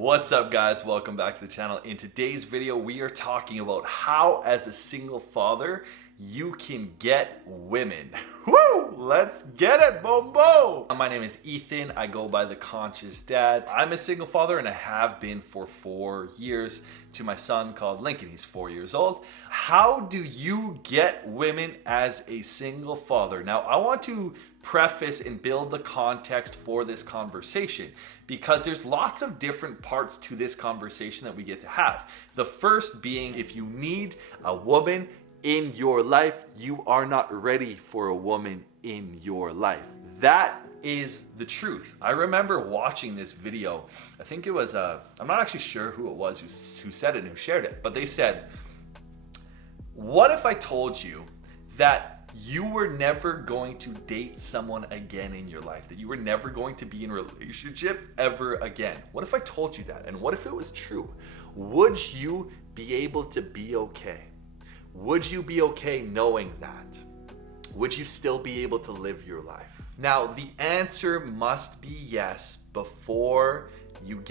What's up, guys? Welcome back to the channel. In today's video, we are talking about how, as a single father, you can get women. Woo! Let's get it, boom, boom! My name is Ethan. I go by The Conscious Dad. I'm a single father and I have been for 4 years to my son called Linky. He's 4 years old. How do you get women as a single father? Now, I want to preface and build the context for this conversation because there's lots of different parts to this conversation that we get to have. The first being, if you need a woman in your life, you are not ready for a woman in your life. That is the truth. I remember watching this video. I think it was, I'm not actually sure who it was who said it and who shared it, but they said, what if I told you that you were never going to date someone again in your life, that you were never going to be in a relationship ever again? What if I told you that? And what if it was true? Would you be able to be okay? Would you be okay knowing that? Would you still be able to live your life? Now, the answer must be yes before you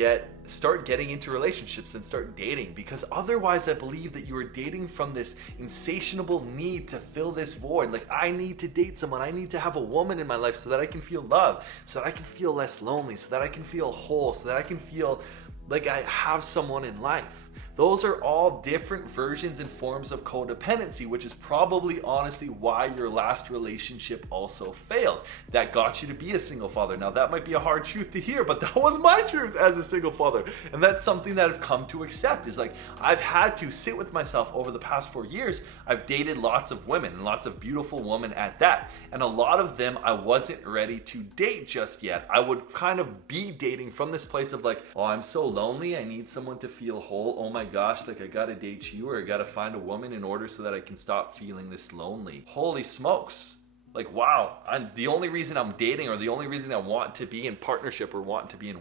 start getting into relationships and start dating, because otherwise I believe that you are dating from this insatiable need to fill this void. Like, I need to date someone, I need to have a woman in my life so that I can feel love, so that I can feel less lonely, so that I can feel whole, so that I can feel like I have someone in life. Those are all different versions and forms of codependency, which is probably honestly why your last relationship also failed. That got you to be a single father. Now, that might be a hard truth to hear, but that was my truth as a single father. And that's something that I've come to accept, is like, I've had to sit with myself over the past 4 years. I've dated lots of women, and lots of beautiful women at that. And a lot of them I wasn't ready to date just yet. I would kind of be dating from this place of like, oh, I'm so lonely, I need someone to feel whole. Oh my gosh, like I gotta date you, or I gotta find a woman in order so that I can stop feeling this lonely. Holy smokes. Like, wow, the only reason I'm dating, or the only reason I want to be in partnership or want to be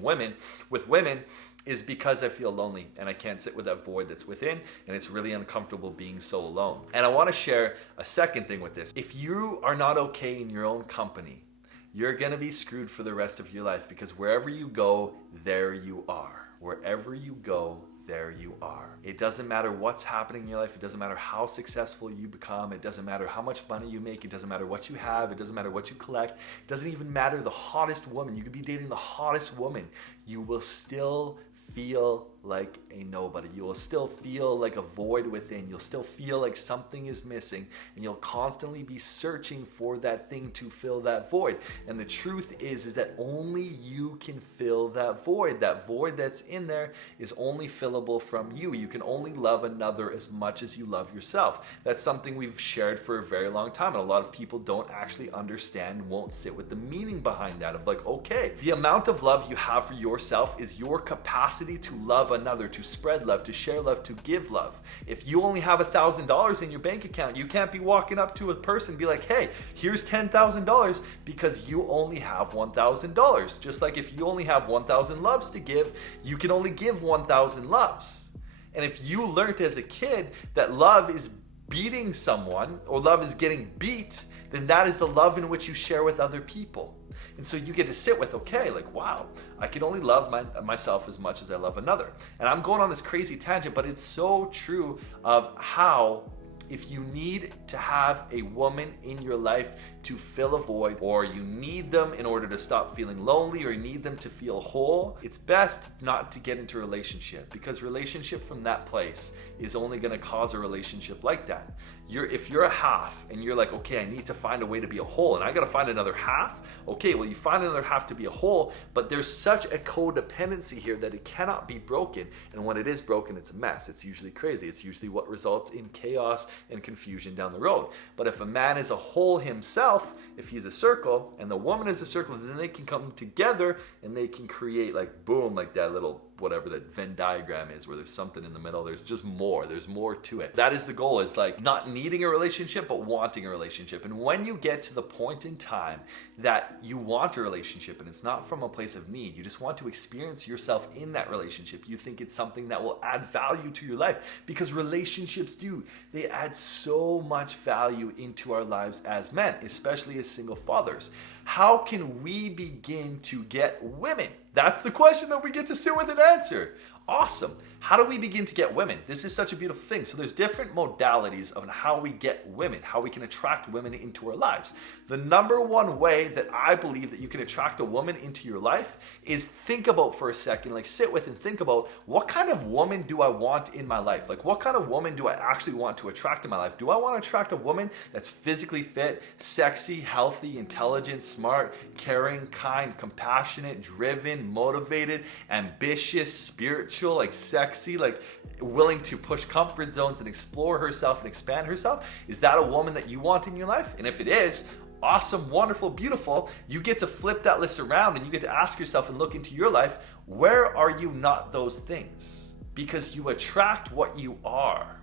with women is because I feel lonely and I can't sit with that void that's within, and it's really uncomfortable being so alone. And I want to share a second thing with this. If you are not okay in your own company, you're gonna be screwed for the rest of your life, because wherever you go, there you are. Wherever you go, there you are. It doesn't matter what's happening in your life. It doesn't matter how successful you become. It doesn't matter how much money you make. It doesn't matter what you have. It doesn't matter what you collect. It doesn't even matter the hottest woman. You could be dating the hottest woman. You will still feel like a nobody. You will still feel like a void within. You'll still feel like something is missing, and you'll constantly be searching for that thing to fill that void. And the truth is that only you can fill that void. That void that's in there is only fillable from you. You can only love another as much as you love yourself. That's something we've shared for a very long time, and a lot of people don't actually understand, won't sit with the meaning behind that, of like, okay, the amount of love you have for yourself is your capacity to love another, to spread love, to share love, to give love. If you only have $1,000 in your bank account, you can't be walking up to a person and be like, hey, here's $10,000, because you only have $1,000. Just like if you only have 1,000 loves to give, you can only give 1,000 loves. And if you learned as a kid that love is beating someone, or love is getting beat, then that is the love in which you share with other people. And so you get to sit with, okay, like, wow, I can only love myself as much as I love another. And I'm going on this crazy tangent, but it's so true of how, if you need to have a woman in your life to fill a void, or you need them in order to stop feeling lonely, or you need them to feel whole, it's best not to get into a relationship, because relationship from that place is only going to cause a relationship like that. If you're a half and you're like, okay, I need to find a way to be a whole, and I got to find another half. Okay, well, you find another half to be a whole, but there's such a codependency here that it cannot be broken. And when it is broken, it's a mess. It's usually crazy. It's usually what results in chaos and confusion down the road. But if a man is a whole himself, if he's a circle and the woman is a circle, then they can come together and they can create, like, boom, like that little whatever that Venn diagram is, where there's something in the middle. There's just more. There's more to it. That is the goal, is like not needing a relationship, but wanting a relationship. And when you get to the point in time that you want a relationship, and it's not from a place of need, you just want to experience yourself in that relationship. You think it's something that will add value to your life, because relationships do. They add so much value into our lives as men, especially as single fathers. How can we begin to get women? That's the question that we get to sit with and answer. Awesome. How do we begin to get women? This is such a beautiful thing. So there's different modalities of how we get women, how we can attract women into our lives. The number one way that I believe that you can attract a woman into your life is think about for a second, like sit with and think about, what kind of woman do I want in my life? Like what kind of woman do I actually want to attract in my life? Do I want to attract a woman that's physically fit, sexy, healthy, intelligent, smart, caring, kind, compassionate, driven, motivated, ambitious, spiritual, like sexy, like willing to push comfort zones and explore herself and expand herself? Is that a woman that you want in your life? And if it is, awesome, wonderful, beautiful, you get to flip that list around and you get to ask yourself and look into your life, where are you not those things? Because you attract what you are.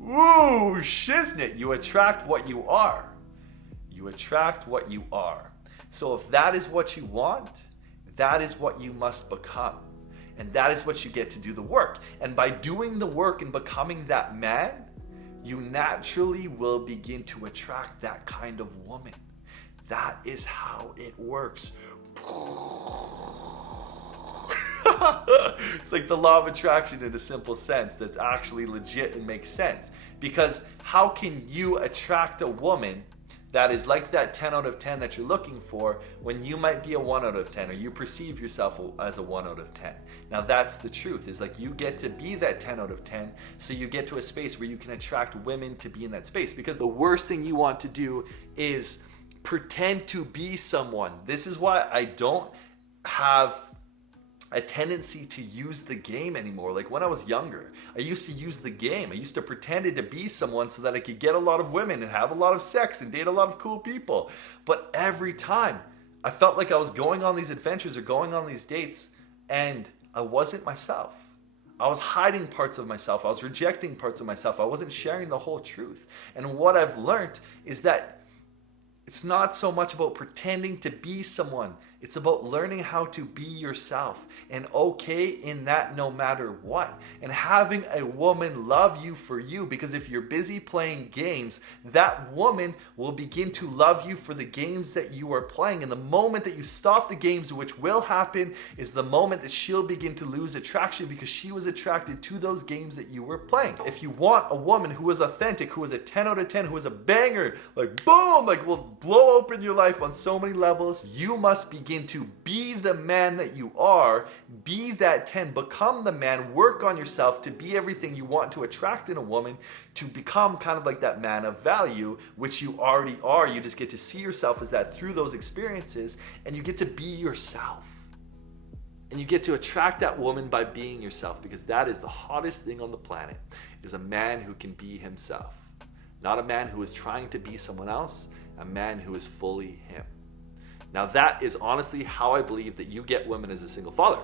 Ooh, shiznit, you attract what you are. You attract what you are. So if that is what you want, that is what you must become. And that is what you get to do the work. And by doing the work and becoming that man, you naturally will begin to attract that kind of woman. That is how it works. It's like the law of attraction in a simple sense that's actually legit and makes sense. Because how can you attract a woman that is like that 10 out of 10 that you're looking for when you might be a 1 out of 10, or you perceive yourself as a 1 out of 10. Now that's the truth, is like you get to be that 10 out of 10, so you get to a space where you can attract women to be in that space. Because the worst thing you want to do is pretend to be someone. This is why I don't have a tendency to use the game anymore. Like when I was younger, I used to use the game. I used to pretend to be someone so that I could get a lot of women and have a lot of sex and date a lot of cool people. But every time I felt like I was going on these adventures or going on these dates and I wasn't myself. I was hiding parts of myself. I was rejecting parts of myself. I wasn't sharing the whole truth. And what I've learned is that it's not so much about pretending to be someone. It's about learning how to be yourself and okay in that no matter what. And having a woman love you for you, because if you're busy playing games, that woman will begin to love you for the games that you are playing. And the moment that you stop the games, which will happen, is the moment that she'll begin to lose attraction because she was attracted to those games that you were playing. If you want a woman who is authentic, who is a 10 out of 10, who is a banger, like boom, like will blow open your life on so many levels, you must begin to be the man that you are, be that 10, become the man, work on yourself to be everything you want to attract in a woman, to become kind of like that man of value, which you already are. You just get to see yourself as that through those experiences, and you get to be yourself. And you get to attract that woman by being yourself, because that is the hottest thing on the planet, is a man who can be himself. Not a man who is trying to be someone else, a man who is fully him. Now that is honestly how I believe that you get women as a single father.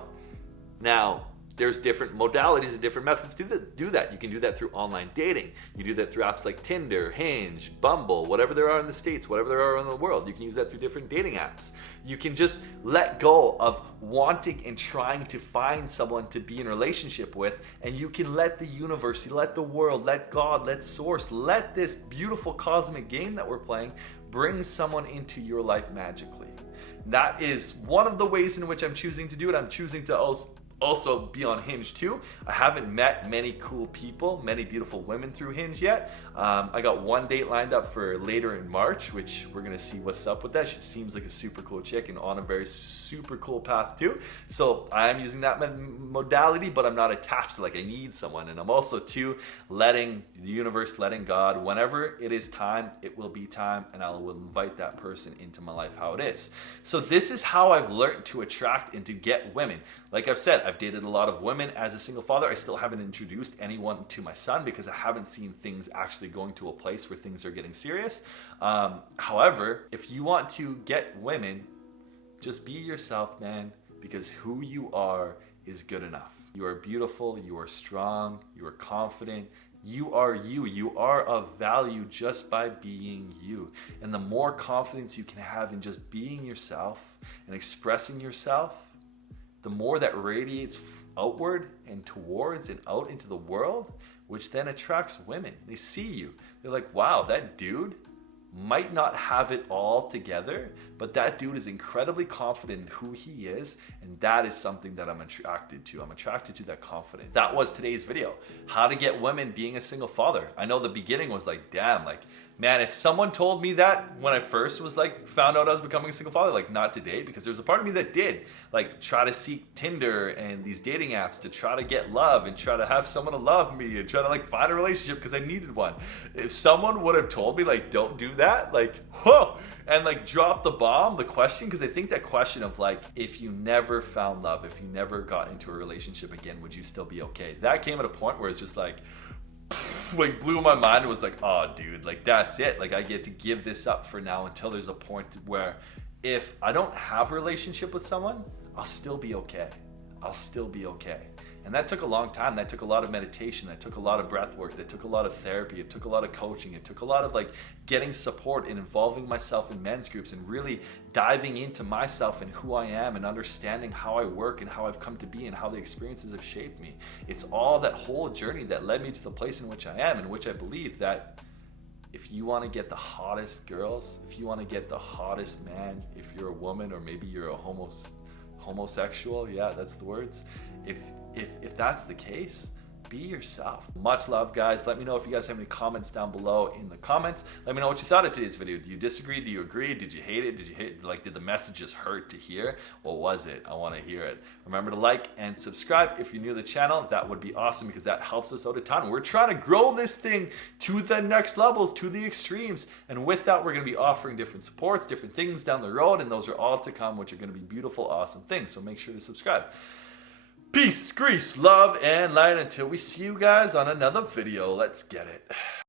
Now, there's different modalities and different methods to do that. You can do that through online dating. You do that through apps like Tinder, Hinge, Bumble, whatever there are in the States, whatever there are in the world. You can use that through different dating apps. You can just let go of wanting and trying to find someone to be in a relationship with, and you can let the universe, let the world, let God, let Source, let this beautiful cosmic game that we're playing bring someone into your life magically. That is one of the ways in which I'm choosing to do it. I'm choosing to also be on Hinge too. I haven't met many cool people, many beautiful women through Hinge yet. I got one date lined up for later in March, which we're gonna see what's up with that. She seems like a super cool chick and on a very super cool path too. So I am using that modality, but I'm not attached to like I need someone. And I'm also too letting the universe, letting God, whenever it is time, it will be time, and I will invite that person into my life how it is. So this is how I've learned to attract and to get women. Like I've said, I've dated a lot of women as a single father. I still haven't introduced anyone to my son because I haven't seen things actually going to a place where things are getting serious. However, if you want to get women, just be yourself, man, because who you are is good enough. You are beautiful, you are strong, you are confident, you are you. You are of value just by being you. And the more confidence you can have in just being yourself and expressing yourself, the more that radiates outward and towards and out into the world, which then attracts women. They see you. They're like, wow, that dude, might not have it all together, but that dude is incredibly confident in who he is, and that is something that I'm attracted to. I'm attracted to that confidence. That was today's video. How to get women being a single father. I know the beginning was like, damn, like, man, if someone told me that when I first was like, found out I was becoming a single father, like not today, because there's a part of me that did like try to seek Tinder and these dating apps to try to get love and try to have someone to love me and try to like find a relationship because I needed one. If someone would have told me like, don't do that, like, whoa, and like drop the bomb, the question, because I think that question of like, if you never found love, if you never got into a relationship again, would you still be okay? That came at a point where it's just like blew my mind. It was like, oh dude, like that's it. Like I get to give this up for now until there's a point where if I don't have a relationship with someone, I'll still be okay. I'll still be okay. And that took a long time. That took a lot of meditation. That took a lot of breath work. That took a lot of therapy. It took a lot of coaching. It took a lot of like getting support and involving myself in men's groups and really diving into myself and who I am and understanding how I work and how I've come to be and how the experiences have shaped me. It's all that whole journey that led me to the place in which I am, in which I believe that if you want to get the hottest girls, if you want to get the hottest man, if you're a woman or maybe you're a homosexual, yeah, that's the words. If that's the case, be yourself. Much love, guys. Let me know if you guys have any comments down below in the comments. Let me know what you thought of today's video. Do you disagree? Do you agree? Did you hate it? Did the messages hurt to hear? What was it? I want to hear it. Remember to like and subscribe if you're new to the channel. That would be awesome because that helps us out a ton. We're trying to grow this thing to the next levels, to the extremes. And with that, we're going to be offering different supports, different things down the road. And those are all to come, which are going to be beautiful, awesome things. So make sure to subscribe. Peace, grease, love, and light until we see you guys on another video. Let's get it.